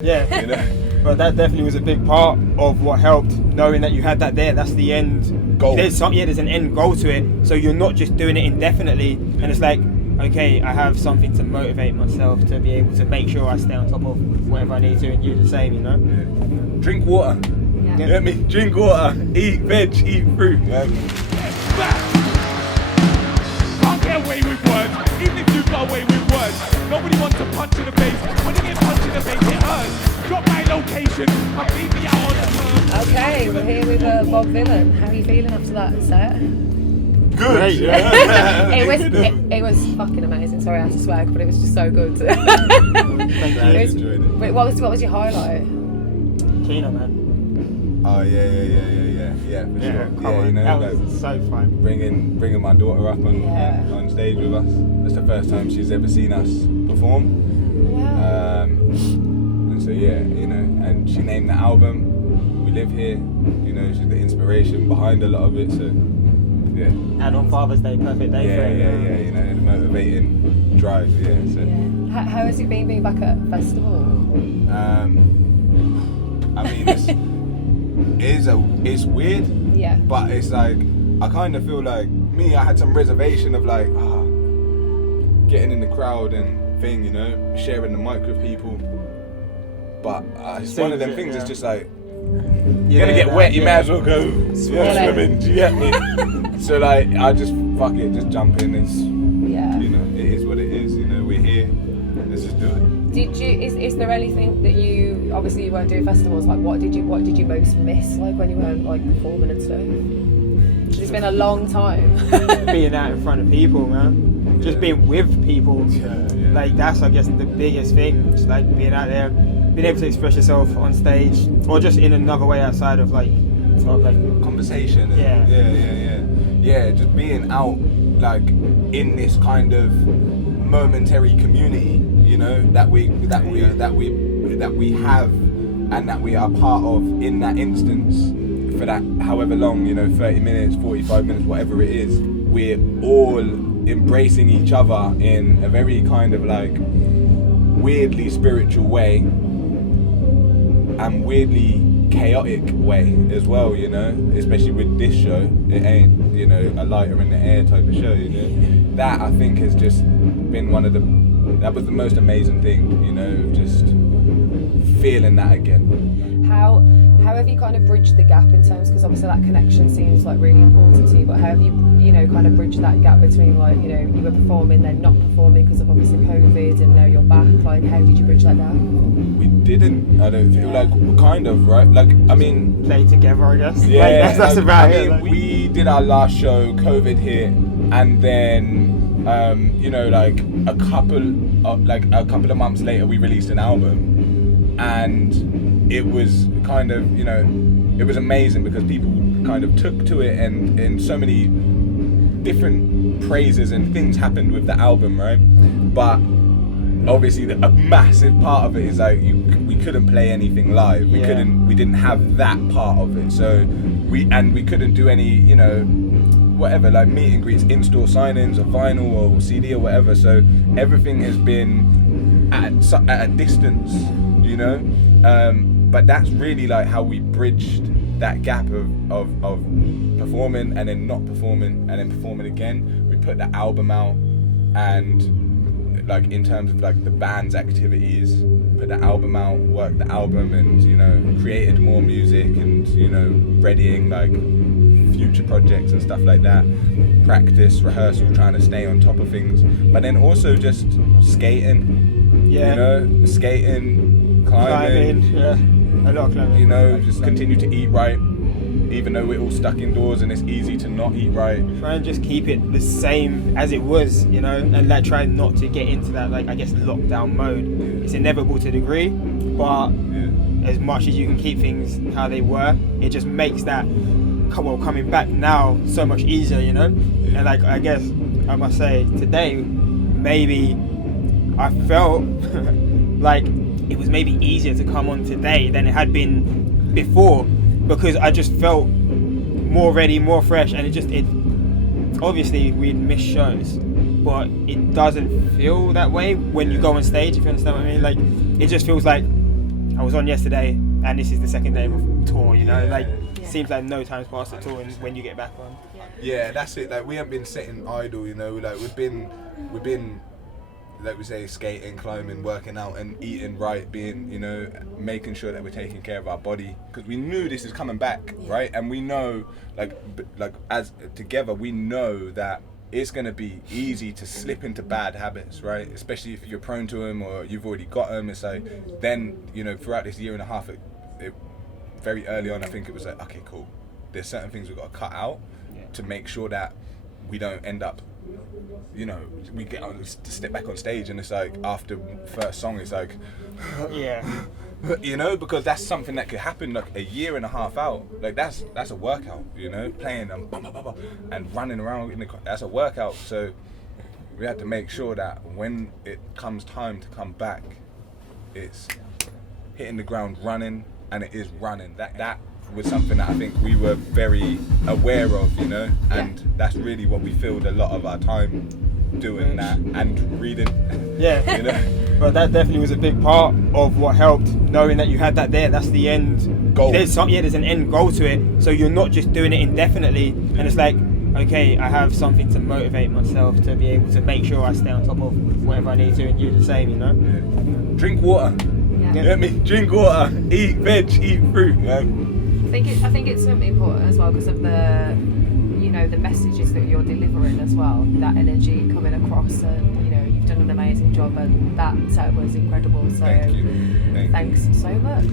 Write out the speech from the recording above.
Yeah, you know. but that definitely was a big part of what helped, knowing that you had that there. That's the end Goal. There's an end goal to it. So you're not just doing it indefinitely. And it's like, okay, I have something to motivate myself to be able to make sure I stay on top of whatever I need to, and you the same, you know. Yeah. Drink water. Yeah. You get me? Drink water. Eat veg. Eat fruit. Yeah. Can't get away with words, even if you got away with words. Nobody wants to punch in the face. When you get punched in the face, it hurts. Drop my location, come meet me out on the curb. Okay, we're here with Bob Vylan. How are you feeling after that set? Good. Yeah. it was fucking amazing. Sorry, I have to swear, but it was just so good. Thank I you. enjoyed it. Wait, what was your highlight? Keener, man. Oh yeah, for sure. Come Yeah, on. you know, That like was so fun. bringing my daughter up on stage with us. It's the first time she's ever seen us perform. Wow. And so yeah, you know, and she named the album "We Live Here." You know, she's the inspiration behind a lot of it. So yeah. And on Father's Day, perfect day for it. Yeah. You know, the motivating drive. Yeah. So. Yeah. How has it been being back at a festival? I mean, it's weird. Yeah. But it's like, I kind of feel like, I had some reservation of like, getting in the crowd and thing, you know, sharing the mic with people. But it's one of them things, it's just like, you're gonna get wet, you may as well go swimming, do you get me? So like, I just, fuck it, just jump in, you know, it is what it is, you know, we're here, let's just do it. Is there anything that you, obviously you weren't doing festivals, like what did you most miss, like when you weren't like performing and stuff? 'Cause it's been a long time. Being out in front of people, man. Just being with people. Yeah. Like that's, I guess, the biggest thing. Just like being out there, being able to express yourself on stage, or just in another way outside of like, sort of like Conversation. Yeah, just being out like in this kind of momentary community, you know, that we have and that we are part of in that instance for that however long, you know, 30 minutes, 45 minutes, whatever it is, we're all embracing each other in a very kind of like weirdly spiritual way and weirdly chaotic way as well, you know, especially with this show. It ain't, you know, a lighter in the air type of show, you know. That I think has just been that was the most amazing thing, you know, just feeling that again. How have you kind of bridged the gap in terms, because obviously that connection seems like really important to you, but how have you, you know, kind of bridged that gap between like, you know, you were performing then not performing because of obviously COVID and now you're back, like how did you bridge that gap? We didn't, I don't feel like, kind of, right? Like, I mean, play together, I guess. yeah, like, that's like, about I it. mean, Like. we did our last show, COVID hit, and then you know, like a couple of months later we released an album, and it was kind of, you know, it was amazing because people kind of took to it, and so many different praises and things happened with the album, right? But obviously a massive part of it is like we couldn't play anything live. We didn't have that part of it, so we couldn't do any, you know, whatever, like meet and greets, in-store signings, or vinyl or CD or whatever. So everything has been at a distance, you know. But that's really like how we bridged that gap of performing and then not performing and then performing again. We put the album out, and like in terms of like the band's activities, put the album out, worked the album, and, you know, created more music, and, you know, readying like future projects and stuff like that, practice, rehearsal, trying to stay on top of things, but then also just skating, you know, skating, climbing, a lot of climbing, you know, just continue to eat right, even though we're all stuck indoors and it's easy to not eat right. Try and just keep it the same as it was, you know, and like try not to get into that, like, I guess, lockdown mode. It's inevitable to a degree, but as much as you can keep things how they were, it just makes that, well, coming back now so much easier, you know. And like, I guess I must say today, maybe I felt like it was maybe easier to come on today than it had been before, because I just felt more ready, more fresh, and it obviously we'd missed shows, but it doesn't feel that way when you go on stage, if you understand what I mean. Like, it just feels like I was on yesterday, and this is the second day of a tour. You know, like Yeah. seems like no time's passed at all, and when you get back on. Yeah, that's it. Like we haven't been sitting idle, you know. Like we've been, like we say, skating, climbing, working out, and eating right. Being, you know, making sure that we're taking care of our body because we knew this is coming back, right? And we know, like as together, we know that it's gonna be easy to slip into bad habits, right? Especially if you're prone to them or you've already got them. It's like then, you know, throughout this year and a half, it very early on, I think it was like, okay, cool. There's certain things we've got to cut out to make sure that we don't end up, you know, we get on to step back on stage and it's like after first song it's like you know, because that's something that could happen like a year and a half out. Like that's a workout, you know, playing and running around in that's a workout. So we had to make sure that when it comes time to come back, it's hitting the ground running, and it is running. That was something that I think we were very aware of, you know, and that's really what we filled a lot of our time doing, that and reading. Yeah, you know. But that definitely was a big part of what helped, knowing that you had that there. That's the end Goal. There's an end goal to it. So you're not just doing it indefinitely. And it's like, okay, I have something to motivate myself to be able to make sure I stay on top of whatever I need to, and you the same, you know. Yeah. Drink water. Yeah. You get me? Drink water. Eat veg. Eat fruit. You know? I think it's something important as well because of the, you know, the messages that you're delivering as well. That energy coming across, and you know, you've done an amazing job, and that set was incredible. So Thank you. thanks so much.